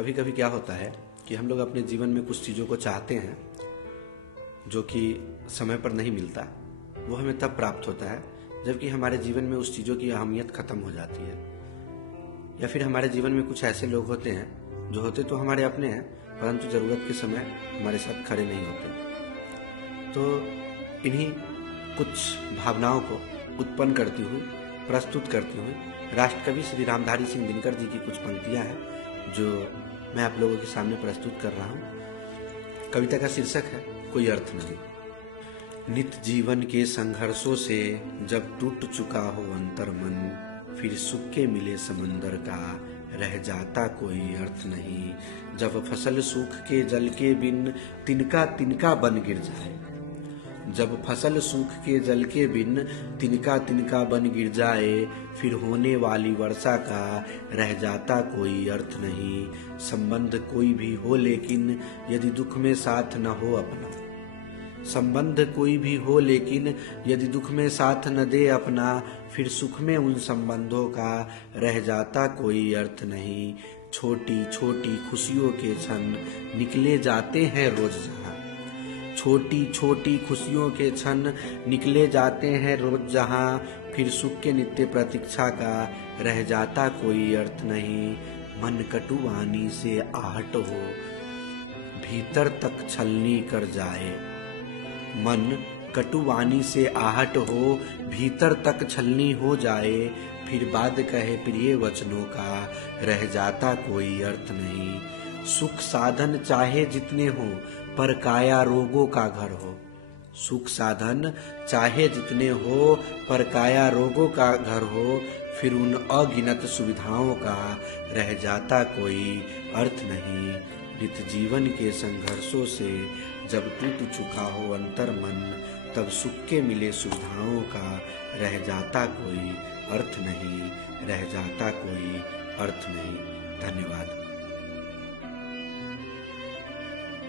कभी कभी क्या होता है कि हम लोग अपने जीवन में कुछ चीज़ों को चाहते हैं जो कि समय पर नहीं मिलता। वो हमें तब प्राप्त होता है जबकि हमारे जीवन में उस चीज़ों की अहमियत ख़त्म हो जाती है, या फिर हमारे जीवन में कुछ ऐसे लोग होते हैं जो होते तो हमारे अपने हैं परंतु ज़रूरत के समय हमारे साथ खड़े नहीं होते। तो इन्हीं कुछ भावनाओं को उत्पन्न करती हुई, प्रस्तुत करती हुई राष्ट्रकवि श्री रामधारी सिंह दिनकर जी की कुछ पंक्तियां हैं जो मैं आप लोगों के सामने प्रस्तुत कर रहा हूँ। कविता का शीर्षक है कोई अर्थ नहीं। नित जीवन के संघर्षों से जब टूट चुका हो अंतर मन, फिर सुख के मिले समंदर का रह जाता कोई अर्थ नहीं। जब फसल सूख के जल के बिन तिनका तिनका बन गिर जाए, जब फसल सूख के जल के बिन तिनका तिनका बन गिर जाए, फिर होने वाली वर्षा का रह जाता कोई अर्थ नहीं। संबंध कोई भी हो लेकिन यदि दुख में साथ न हो अपना, संबंध कोई भी हो लेकिन यदि दुख में साथ न दे अपना, फिर सुख में उन संबंधों का रह जाता कोई अर्थ नहीं। छोटी छोटी खुशियों के क्षण निकले जाते हैं रोज जहाँ, छोटी छोटी खुशियों के क्षण निकले जाते हैं रोज जहाँ, फिर सुख के नित्य प्रतीक्षा का रह जाता कोई अर्थ नहीं। मन कटुवानी से आहट हो भीतर तक छलनी कर जाए, मन कटुवानी से आहट हो भीतर तक छलनी हो जाए, फिर बाद कहे प्रिय वचनों का रह जाता कोई अर्थ नहीं। सुख साधन चाहे जितने हो पर काया रोगों का घर हो, सुख साधन चाहे जितने हो पर काया रोगों का घर हो, फिर उन अगिनत सुविधाओं का रह जाता कोई अर्थ नहीं। नित जीवन के संघर्षों से जब टूट चुका हो अंतर मन, तब सुख के मिले सुविधाओं का रह जाता कोई अर्थ नहीं, रह जाता कोई अर्थ नहीं। धन्यवाद।